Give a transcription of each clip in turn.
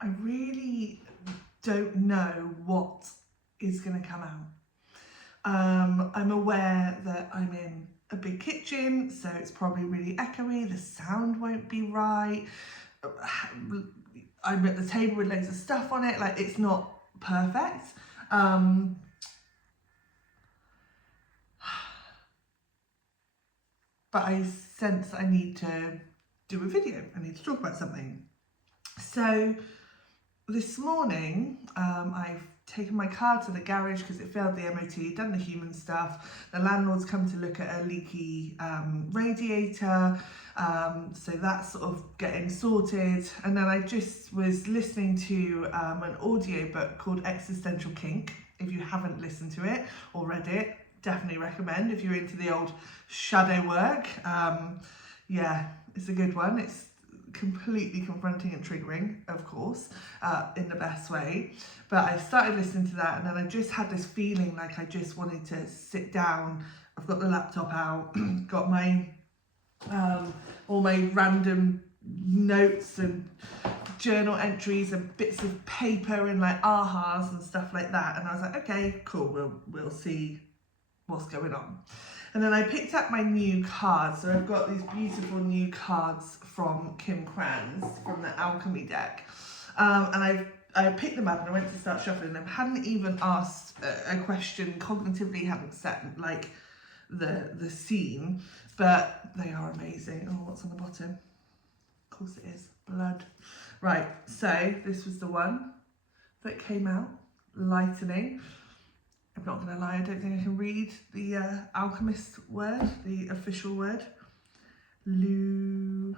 I really don't know what is going to come out. I'm aware that I'm in a big kitchen, so it's probably really echoey, the sound won't be right. I'm at the table with loads of stuff on it, like it's not perfect. But I sense I need to do a video, I need to talk about something. So this morning, I've taken my car to the garage because it failed the MOT, done the human stuff. The landlord's come to look at a leaky radiator, so that's sort of getting sorted. And then I just was listening to an audio book called Existential Kink. If you haven't listened to it or read it, definitely recommend if you're into the old shadow work. Yeah, it's a good one. It's completely confronting and triggering, of course, in the best way. But I started listening to that, and then I just had this feeling like I just wanted to sit down. I've got the laptop out, got my all my random notes and journal entries and bits of paper and like ahas and stuff like that. And I was like, okay, cool, we'll see what's going on. And then I picked up my new cards. So I've got these beautiful new cards from Kim Kranz from the Alchemy deck. And I picked them up and I went to start shuffling them. Hadn't even asked a question, cognitively hadn't set like the scene, but they are amazing. Oh, what's on the bottom? Of course it is, blood. Right, so this was the one that came out, lightening. I'm not going to lie, I don't think I can read the alchemist word, the official word. Luxis?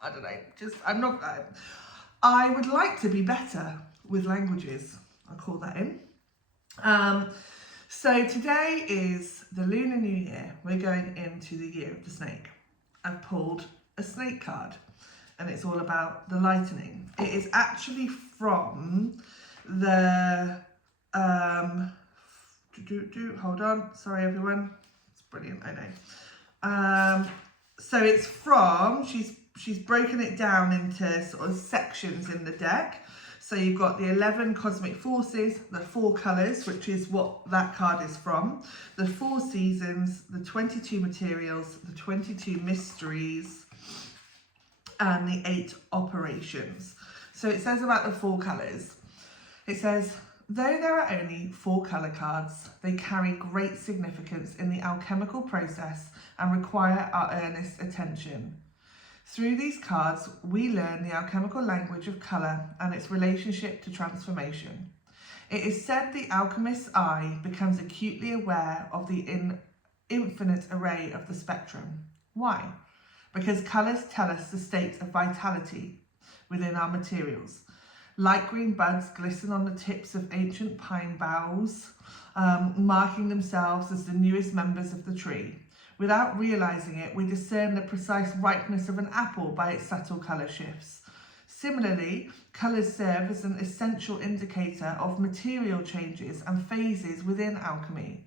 I don't know, I would like to be better with languages. I'll call that in. So today is the Lunar New Year. We're going into the year of the snake. I've pulled a snake card and it's all about the lightening. It is actually from the hold on, sorry everyone, it's brilliant, I know. So it's from, she's broken it down into sort of sections in the deck. So you've got the 11 cosmic forces, the 4 colours, which is what that card is from, the 4 seasons, the 22 materials, the 22 mysteries, and the 8 operations. So it says about the 4 colours. It says, though there are only 4 colour cards, they carry great significance in the alchemical process and require our earnest attention. Through these cards, we learn the alchemical language of colour and its relationship to transformation. It is said the alchemist's eye becomes acutely aware of the infinite array of the spectrum. Why? Because colours tell us the state of vitality within our materials. Light green buds glisten on the tips of ancient pine boughs, marking themselves as the newest members of the tree. Without realising it, we discern the precise ripeness of an apple by its subtle colour shifts. Similarly, colours serve as an essential indicator of material changes and phases within alchemy.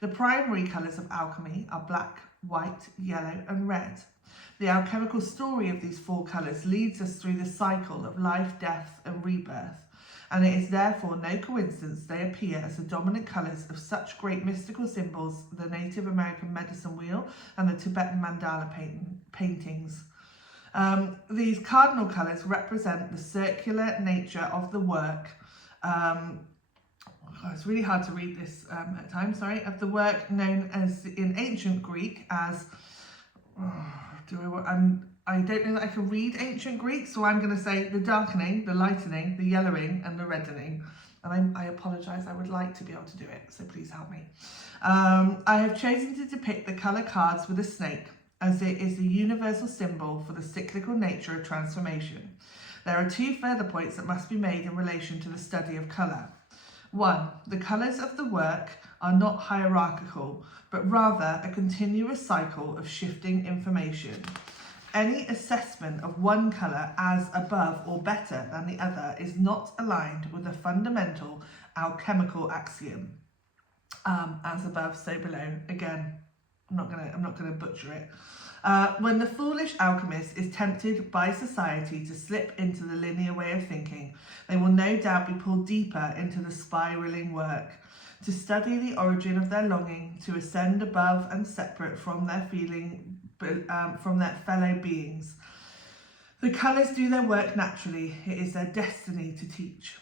The primary colours of alchemy are black, white, yellow and red. The alchemical story of these 4 colours leads us through the cycle of life, death and rebirth, and it is therefore no coincidence they appear as the dominant colours of such great mystical symbols, the Native American medicine wheel and the Tibetan mandala paintings. These cardinal colours represent the circular nature of the work. It's really hard to read this at times, sorry, of the work known as in ancient Greek as, I don't know that I can read ancient Greek, so I'm going to say the darkening, the lightening, the yellowing and the reddening. And I apologise, I would like to be able to do it, so please help me. I have chosen to depict the colour cards with a snake, as it is the universal symbol for the cyclical nature of transformation. There are 2 further points that must be made in relation to the study of colour. 1. The colours of the work are not hierarchical, but rather a continuous cycle of shifting information. Any assessment of one colour as above or better than the other is not aligned with a fundamental alchemical axiom. As above, so below. Again, I'm not gonna butcher it. When the foolish alchemist is tempted by society to slip into the linear way of thinking, they will no doubt be pulled deeper into the spiralling work, to study the origin of their longing to ascend above and separate from their from their fellow beings. The colours do their work naturally. It is their destiny to teach.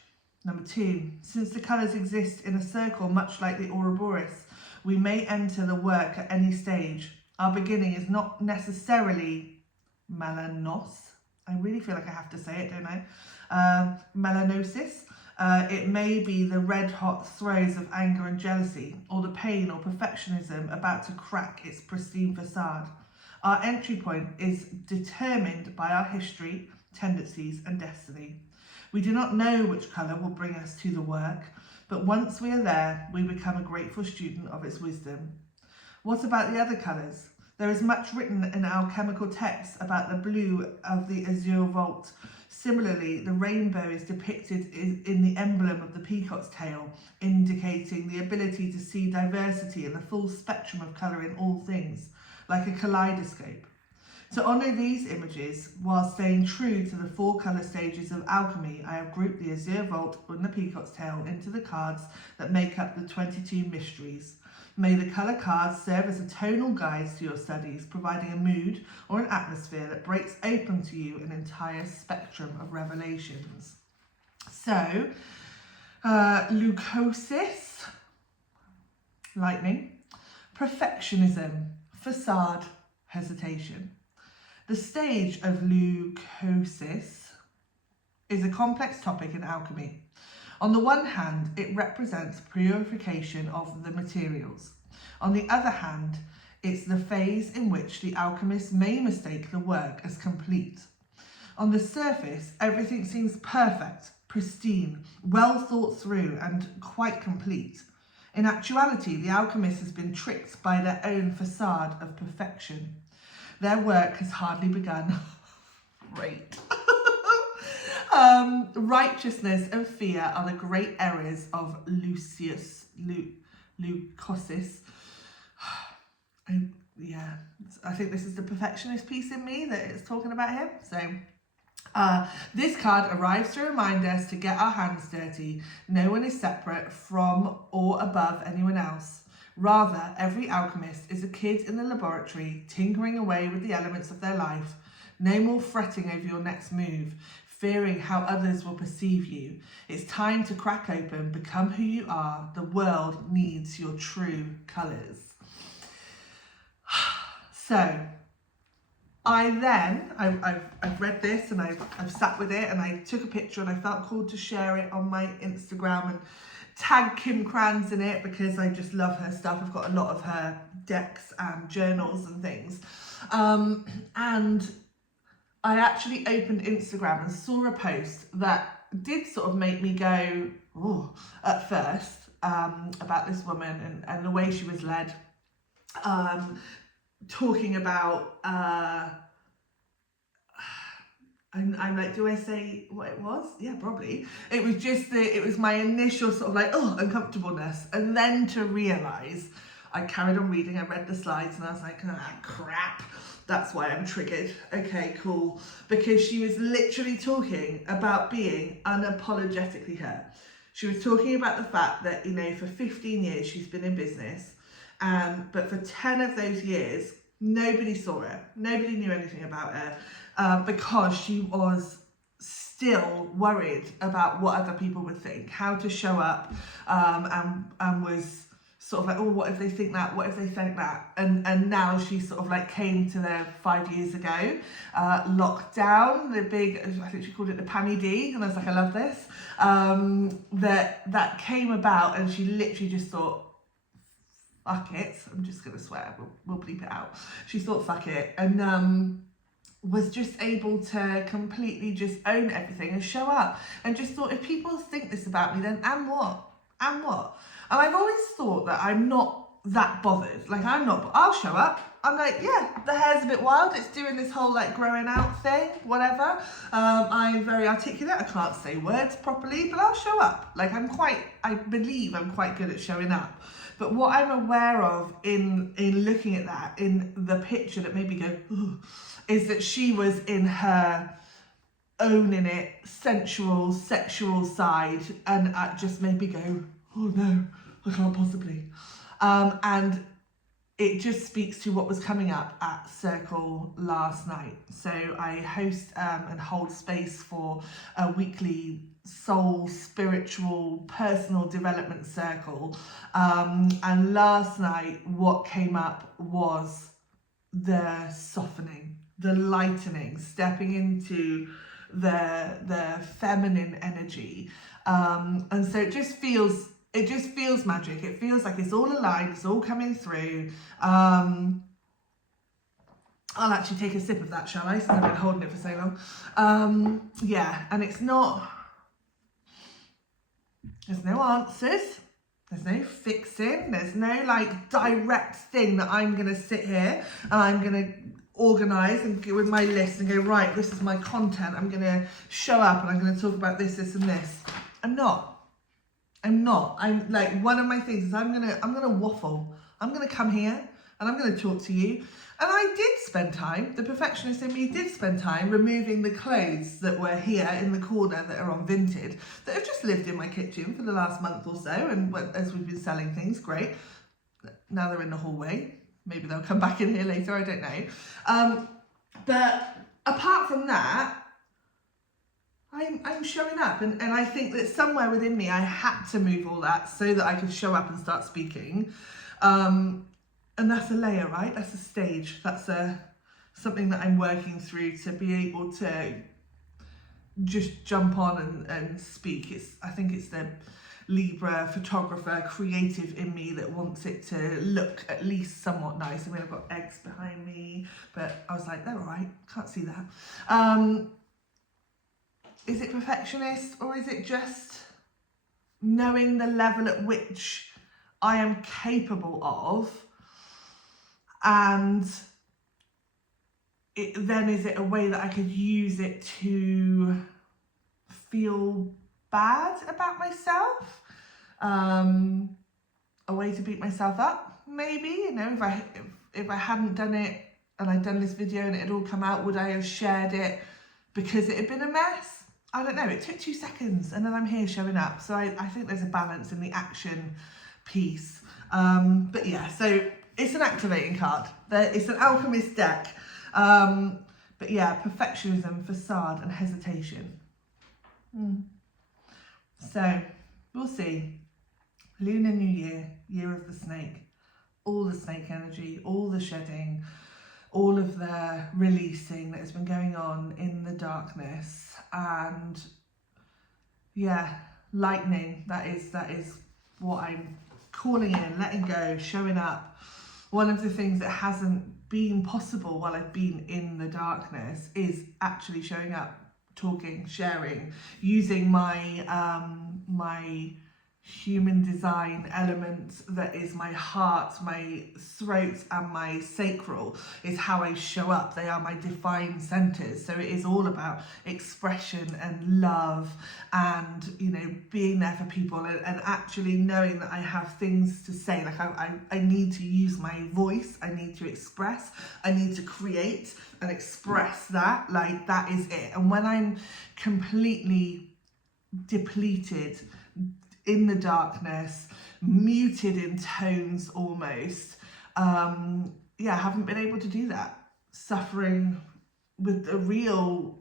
Number 2, since the colours exist in a circle much like the Ouroboros, we may enter the work at any stage. Our beginning is not necessarily melanos. I really feel like I have to say it, don't I? Melanosis. It may be the red-hot throes of anger and jealousy, or the pain or perfectionism about to crack its pristine facade. Our entry point is determined by our history, tendencies, and destiny. We do not know which colour will bring us to the work, but once we are there, we become a grateful student of its wisdom. What about the other colours? There is much written in alchemical texts about the blue of the azure vault. Similarly, the rainbow is depicted in the emblem of the peacock's tail, indicating the ability to see diversity and the full spectrum of colour in all things, like a kaleidoscope. To honour these images, while staying true to the 4 colour stages of alchemy, I have grouped the azure vault and the peacock's tail into the cards that make up the 22 mysteries. May the colour cards serve as a tonal guide to your studies, providing a mood or an atmosphere that breaks open to you an entire spectrum of revelations. So, leucosis, lightning, perfectionism, facade, hesitation. The stage of leucosis is a complex topic in alchemy. On the one hand, it represents purification of the materials. On the other hand, it's the phase in which the alchemist may mistake the work as complete. On the surface, everything seems perfect, pristine, well thought through, and quite complete. In actuality, the alchemist has been tricked by their own facade of perfection. Their work has hardly begun. Great. Righteousness and fear are the great areas of leucosis. Yeah, I think this is the perfectionist piece in me that is talking about him. So, this card arrives to remind us to get our hands dirty. No one is separate from or above anyone else. Rather, every alchemist is a kid in the laboratory, tinkering away with the elements of their life. No more fretting over your next move, fearing how others will perceive you. It's time to crack open, become who you are. The world needs your true colours. So, I've read this and I've sat with it and I took a picture and I felt called to share it on my Instagram and tag Kim Kranz in it because I just love her stuff. I've got a lot of her decks and journals and things. And I actually opened Instagram and saw a post that did sort of make me go, oh, at first, about this woman and the way she was led, talking about, I'm like, do I say what it was? Yeah, probably. It was just it was my initial sort of like, oh, uncomfortableness. And then to realise, I carried on reading, I read the slides and I was like, ah, crap. That's why I'm triggered. Okay, cool. Because she was literally talking about being unapologetically her. She was talking about the fact that, you know, for 15 years she's been in business, but for 10 of those years, nobody saw her. Nobody knew anything about her because she was still worried about what other people would think, how to show up, and was sort of like, oh, what if they think that? What if they think that? And now she sort of like came to there 5 years ago, lockdown, the big, I think she called it the Pammy D, and I was like, I love this. That came about, and she literally just thought, fuck it. I'm just gonna swear. We'll bleep it out. She thought, fuck it, and was just able to completely just own everything and show up, and just thought, if people think this about me, then and what? And what? And I've always thought that I'm not that bothered. Like, I'm not, I'll show up. I'm like, yeah, the hair's a bit wild. It's doing this whole like growing out thing, whatever. I'm very articulate. I can't say words properly, but I'll show up. Like I believe I'm quite good at showing up. But what I'm aware of in looking at that, in the picture that made me go, ooh, is that she was in her owning it, sensual, sexual side, and it just made me go, oh no, I can't possibly. And it just speaks to what was coming up at Circle last night. So I host and hold space for a weekly soul, spiritual, personal development circle. And last night, what came up was the softening, the lightening, stepping into the feminine energy. And so it just feels magic. It feels like it's all aligned, it's all coming through. I'll actually take a sip of that, shall I? Since I've been holding it for so long. Yeah, and there's no answers, there's no fixing, there's no like direct thing that I'm gonna sit here and I'm gonna organise and go with my list and go, right, this is my content, I'm gonna show up and I'm gonna talk about this, this and this. I'm not. I'm like, one of my things is I'm gonna waffle. I'm gonna come here and I'm gonna talk to you. And I did spend time, the perfectionist in me did spend time removing the clothes that were here in the corner that are on Vinted, that have just lived in my kitchen for the last month or so. And as we've been selling things, great. Now they're in the hallway. Maybe they'll come back in here later, I don't know. But apart from that, I'm showing up, and I think that somewhere within me I had to move all that so that I could show up and start speaking. And that's a layer, right? That's a stage. That's something that I'm working through to be able to just jump on and speak. I think it's the Libra, photographer, creative in me that wants it to look at least somewhat nice. I mean, I've got eggs behind me, but I was like, they're all right, can't see that. Is it perfectionist, or is it just knowing the level at which I am capable of? And then is it a way that I could use it to feel bad about myself? A way to beat myself up, maybe. You know, if I hadn't done it and I'd done this video and it had all come out, would I have shared it because it had been a mess? I don't know, it took 2 seconds and then I'm here showing up. So I think there's a balance in the action piece. But yeah, so it's an activating card. It's an alchemist deck. But yeah, perfectionism, facade and hesitation. So we'll see. Lunar New Year, year of the snake. All the snake energy, all the shedding, all of the releasing that has been going on in the darkness. And yeah, lightning, that is what I'm calling in, letting go, showing up. One of the things that hasn't been possible while I've been in the darkness is actually showing up, talking, sharing, using my my human design element that is my heart, my throat and my sacral is how I show up. They are my divine centers. So it is all about expression and love and, you know, being there for people and actually knowing that I have things to say. Like I need to use my voice. I need to express. I need to create and express that. Like that is it. And when I'm completely depleted, in the darkness, muted in tones almost, yeah, haven't been able to do that. Suffering with a real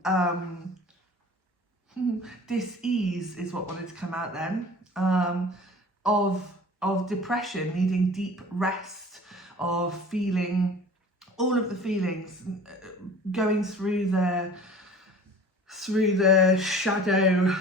dis-ease is what wanted to come out then, of depression, needing deep rest, of feeling all of the feelings, going through the shadow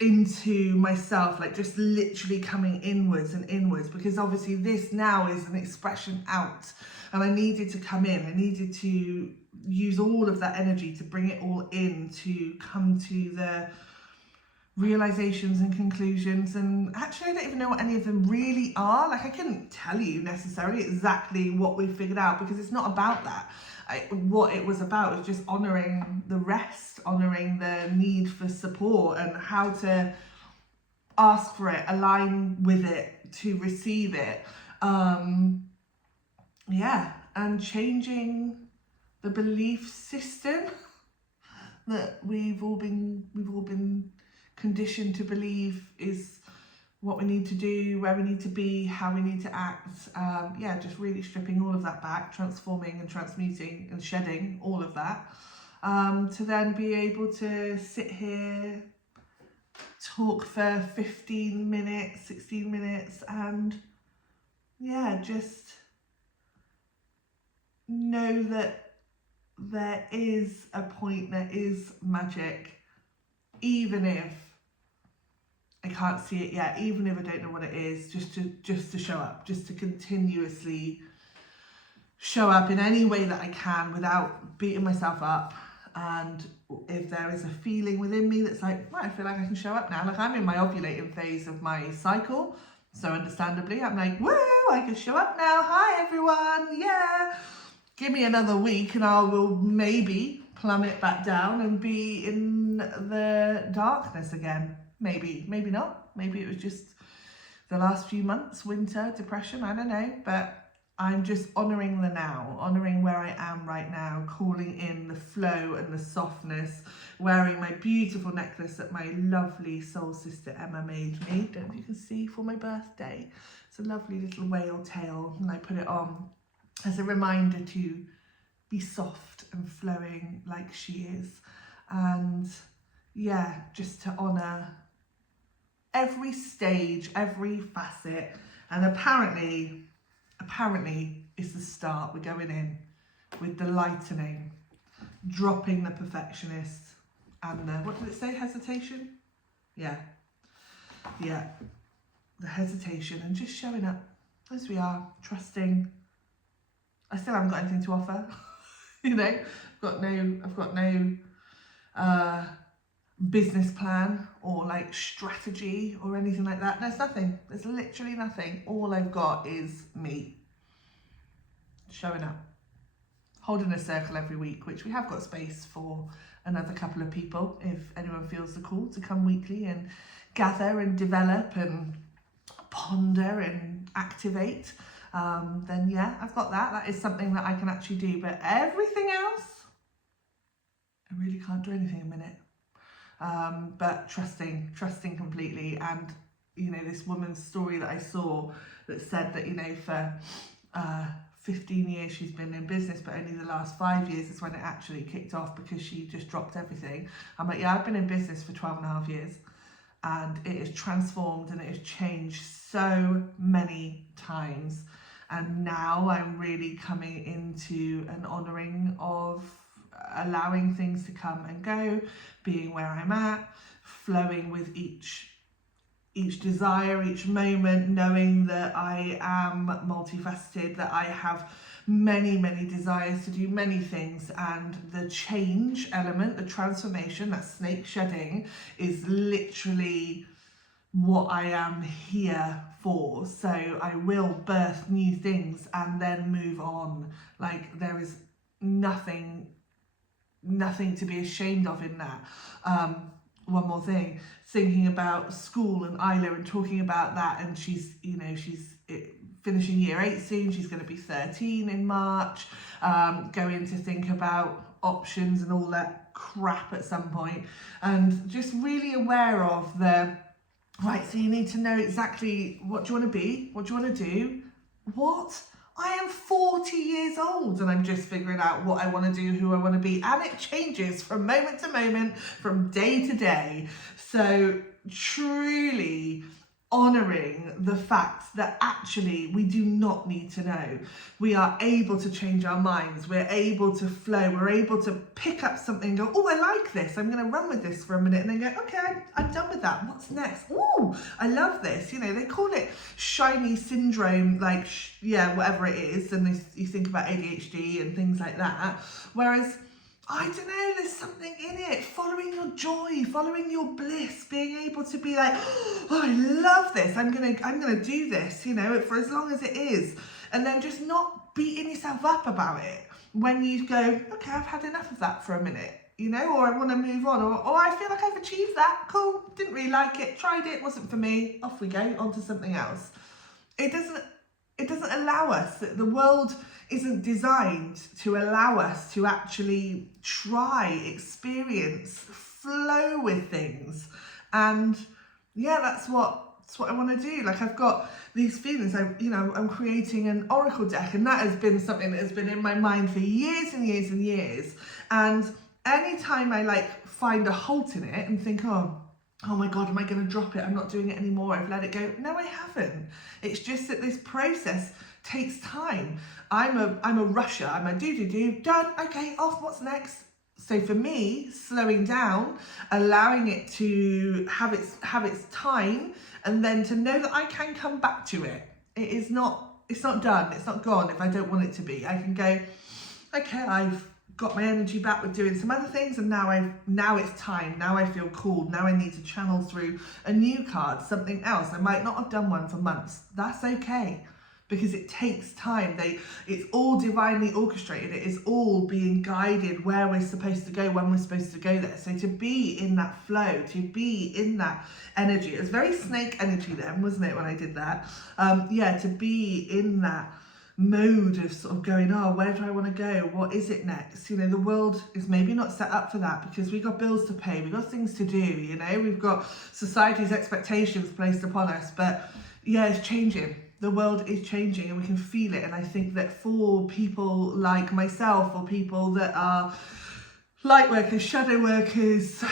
into myself, like just literally coming inwards and inwards, because obviously this now is an expression out and I needed to come in. I needed to use all of that energy to bring it all in, to come to realizations and conclusions, and actually I don't even know what any of them really are. Like, I couldn't tell you necessarily exactly what we figured out, because it's not about that. What it was about was just honouring the rest, honouring the need for support, and how to ask for it, align with it, to receive it. And changing the belief system that we've all been conditioned to believe is what we need to do, where we need to be, how we need to act. Just really stripping all of that back, transforming and transmuting and shedding all of that, to then be able to sit here, talk for 15 minutes, 16 minutes, and just know that there is a point, there is magic, even if I can't see it yet, even if I don't know what it is, just to show up, just to continuously show up in any way that I can without beating myself up. And if there is a feeling within me that's like, I feel like I can show up now. Like, I'm in my ovulating phase of my cycle, so understandably I'm like, woo, I can show up now. Hi everyone, yeah. Give me another week and I will maybe plummet back down and be in the darkness again. Maybe not. Maybe it was just the last few months, winter, depression, I don't know. But I'm just honouring the now, honouring where I am right now, calling in the flow and the softness, wearing my beautiful necklace that my lovely soul sister Emma made me. Don't know if you can see, for my birthday. It's a lovely little whale tail, and I put it on as a reminder to be soft and flowing like she is. And just to honour every stage, every facet. And apparently it's the start. We're going in with the lightening, dropping the perfectionist and the, what did it say, hesitation? The hesitation, and just showing up as we are, trusting. I still haven't got anything to offer. I've got no business plan or like strategy or anything like that. There's nothing. There's literally nothing. All I've got is me showing up, holding a circle every week, which we have got space for another couple of people if anyone feels the call to come weekly and gather and develop and ponder and activate. Then I've got that. That is something that I can actually do. But everything else, I really can't do anything in a minute. But trusting completely. And this woman's story that I saw that said that for 15 years she's been in business, but only the last 5 years is when it actually kicked off, because she just dropped everything. I'm like, I've been in business for 12 and a half years, and it has transformed and it has changed so many times. And now I'm really coming into an honouring of allowing things to come and go, being where I'm at, flowing with each desire, each moment, knowing that I am multifaceted, that I have many desires to do many things, and the change element, the transformation, that snake shedding, is literally what I am here for. So I will birth new things and then move on. Like, there is nothing to be ashamed of in that. One more thing, thinking about school and Isla and talking about that, and she's finishing year 8 soon. She's going to be 13 in March, going to think about options and all that crap at some point, and just really aware of the, right, so you need to know exactly what do you want to be, what do you want to do, what? I am 40 years old and I'm just figuring out what I want to do, who I want to be, and it changes from moment to moment, from day to day. So truly honouring the fact that actually we do not need to know. We are able to change our minds. We're able to flow. We're able to pick up something and go, oh, I like this. I'm going to run with this for a minute, and then go, okay, I'm done with that. What's next? Oh, I love this. They call it shiny syndrome, like, whatever it is. And you think about ADHD and things like that. Whereas I don't know, there's something in it, following your joy, following your bliss, being able to be like, oh, I love this, I'm gonna do this, you know, for as long as it is. And then just not beating yourself up about it when you go, okay, I've had enough of that for a minute, you know, or I want to move on, or I feel like I've achieved that, cool, didn't really like it, tried it, wasn't for me, off we go, on to something else. It doesn't allow us, the world isn't designed to allow us to actually try, experience, flow with things. And yeah, that's what I want to do. Like, I've got these feelings, I'm creating an oracle deck, and that has been something that has been in my mind for years and years and years. And anytime I like find a halt in it and think, oh my God, am I going to drop it? I'm not doing it anymore. I've let it go. No, I haven't. It's just that this process takes time. I'm a rusher. I'm a do, done. Okay, off, what's next? So for me, slowing down, allowing it to have its time, and then to know that I can come back to it. It's not done. It's not gone if I don't want it to be. I can go, okay, I've got my energy back with doing some other things, and now it's time. Now I feel cool. Now I need to channel through a new card, something else. I might not have done one for months. That's okay, because it takes time. It's all divinely orchestrated. It is all being guided where we're supposed to go, when we're supposed to go there. So to be in that flow, to be in that energy, it was very snake energy then, wasn't it, when I did that? To be in that mode of sort of going, oh, where do I want to go? What is it next? You know, the world is maybe not set up for that, because we've got bills to pay, we've got things to do, you know, we've got society's expectations placed upon us. But yeah, it's changing. The world is changing, and we can feel it. And I think that for people like myself, or people that are light workers, shadow workers,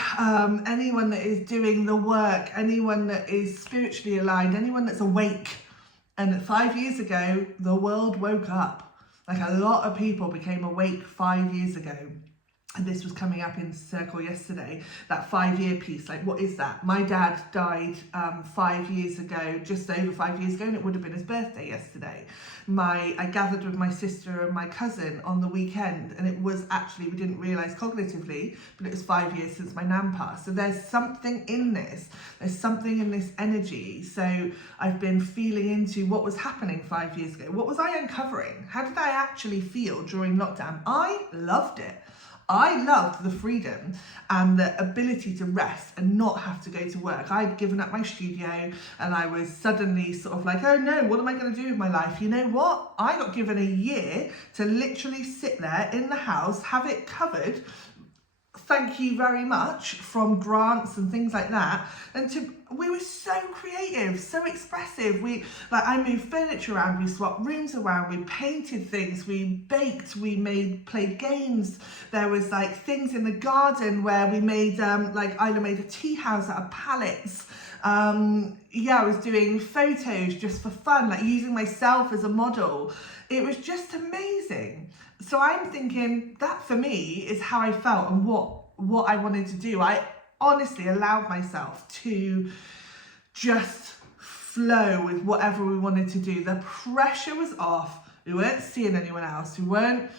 anyone that is doing the work, anyone that is spiritually aligned, anyone that's awake. And 5 years ago, the world woke up. Like, a lot of people became awake 5 years ago. And this was coming up in Circle yesterday, that 5-year piece. Like, what is that? My dad died 5 years ago, just over 5 years ago, and it would have been his birthday yesterday. I gathered with my sister and my cousin on the weekend, and it was actually, we didn't realise cognitively, but it was 5 years since my nan passed. So there's something in this. There's something in this energy. So I've been feeling into what was happening 5 years ago. What was I uncovering? How did I actually feel during lockdown? I loved it. I loved the freedom and the ability to rest and not have to go to work. I'd given up my studio, and I was suddenly sort of like, oh no, what am I going to do with my life? You know what? I got given a year to literally sit there in the house, have it covered, thank you very much, from grants and things like that. And we were so creative, so expressive. I moved furniture around, we swapped rooms around, we painted things, we baked, played games. There was like things in the garden where we made, Isla made a tea house out of pallets. I was doing photos just for fun, like using myself as a model. It was just amazing. So I'm thinking that for me is how I felt and what I wanted to do. I honestly allowed myself to just flow with whatever we wanted to do. The pressure was off. We weren't seeing anyone else. We weren't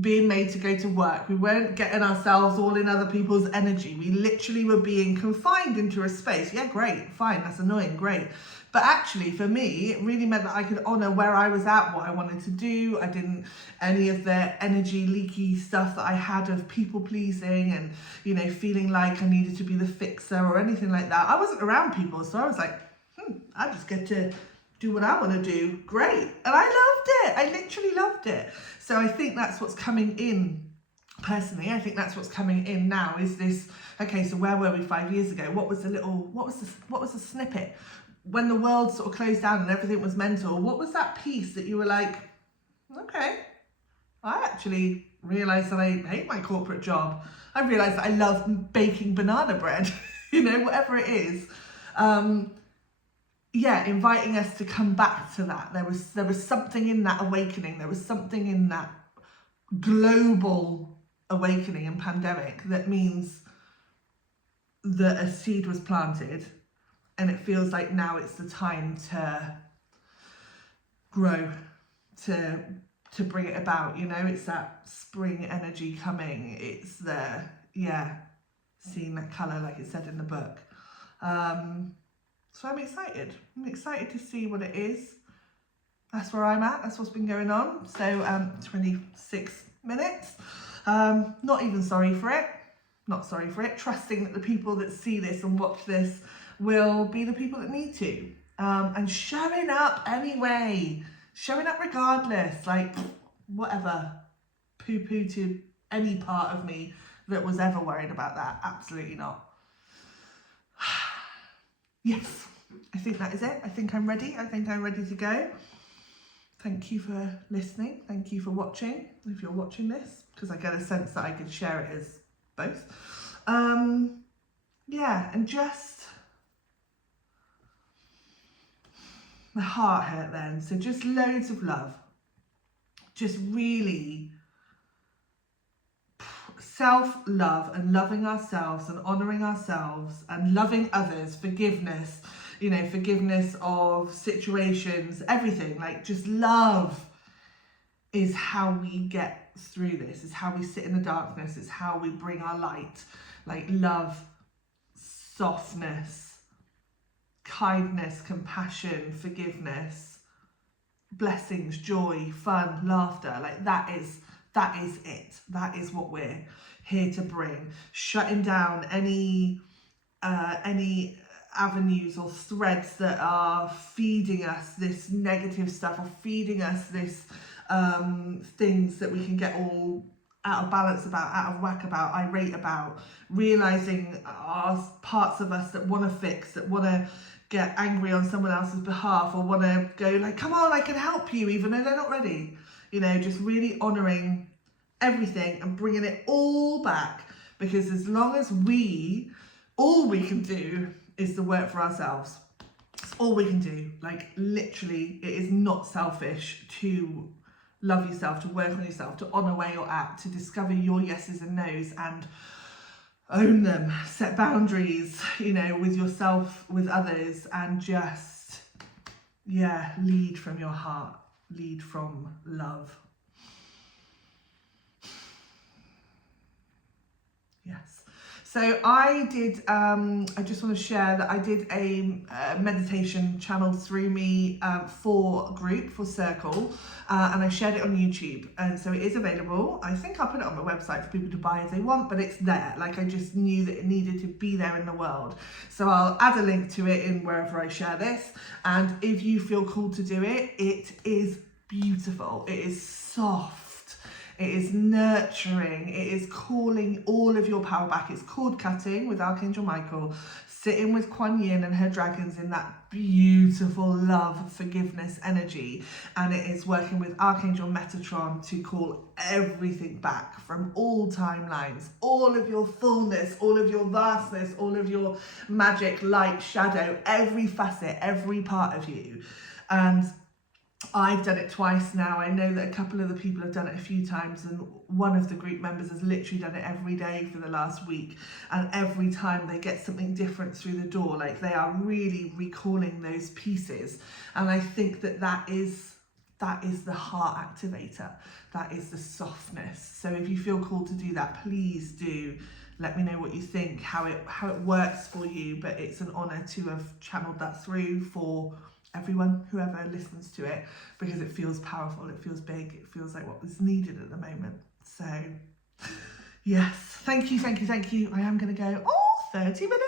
being made to go to work. We weren't getting ourselves all in other people's energy. We literally were being confined into a space. Yeah, great, fine, that's annoying, great. But actually, for me, it really meant that I could honour where I was at, what I wanted to do. I didn't, any of the energy leaky stuff that I had of people pleasing and, you know, feeling like I needed to be the fixer or anything like that. I wasn't around people, so I was like, I just get to do what I want to do. Great. And I loved it. I literally loved it. So I think that's what's coming in. Personally, I think that's what's coming in now is this, okay, so where were we 5 years ago? What was the snippet? When the world sort of closed down and everything was mental, what was that piece that you were like, okay, I actually realised that I hate my corporate job. I realised that I love baking banana bread, you know, whatever it is. Inviting us to come back to that. There was something in that awakening. There was something in that global awakening and pandemic that means that a seed was planted. And it feels like now it's the time to grow, to to bring it about, you know. It's that spring energy coming. It's the, yeah, seeing that colour like it said in the book. So I'm excited. I'm excited to see what it is. That's where I'm at. That's what's been going on. So 26 minutes. Not even sorry for it. Not sorry for it. Trusting that the people that see this and watch this will be the people that need to. And showing up anyway. Showing up regardless. Like, whatever. Poo-poo to any part of me that was ever worried about that. Absolutely not. Yes, I think that is it. I think I'm ready. I think I'm ready to go. Thank you for listening. Thank you for watching, if you're watching this, because I get a sense that I could share it as both. Yeah, and just my heart hurt then. So just loads of love. Just really self-love and loving ourselves and honouring ourselves and loving others, forgiveness, you know, forgiveness of situations, everything. Like, just love is how we get through this, is how we sit in the darkness, is how we bring our light. Like, love, softness, kindness, compassion, forgiveness, blessings, joy, fun, laughter. Like, that is it. That is what we're here to bring. Shutting down any avenues or threads that are feeding us this negative stuff, or feeding us this things that we can get all out of balance about, out of whack about, irate about, realizing our parts of us that want to fix, that want to get angry on someone else's behalf, or want to go like, come on, I can help you, even though they're not ready. You know, just really honouring everything and bringing it all back, because as long as all we can do is the work for ourselves. It's all we can do. Like, literally, it is not selfish to love yourself, to work on yourself, to honour where you're at, to discover your yeses and nos and own them, set boundaries, you know, with yourself, with others, and just, yeah, lead from your heart, lead from love. Yes. So I did, I just want to share that I did a meditation channeled through me for group, for circle, and I shared it on YouTube. And so it is available. I think I'll put it on my website for people to buy if they want, but it's there. Like, I just knew that it needed to be there in the world. So I'll add a link to it in wherever I share this. And if you feel called to do it, it is beautiful. It is soft. It is nurturing. It is calling all of your power back. It's cord cutting with Archangel Michael, sitting with Kuan Yin and her dragons in that beautiful love, forgiveness energy. And it is working with Archangel Metatron to call everything back from all timelines, all of your fullness, all of your vastness, all of your magic, light, shadow, every facet, every part of you. And I've done it twice now. I know that a couple of the people have done it a few times, and one of the group members has literally done it every day for the last week, and every time they get something different through the door. Like, they are really recalling those pieces, and I think that is the heart activator. That is the softness. So if you feel called to do that, please do let me know what you think, how it works for you. But it's an honour to have channeled that through for everyone, whoever listens to it, because it feels powerful, it feels big, it feels like what was needed at the moment. So yes, thank you. I am going to go 30 minutes.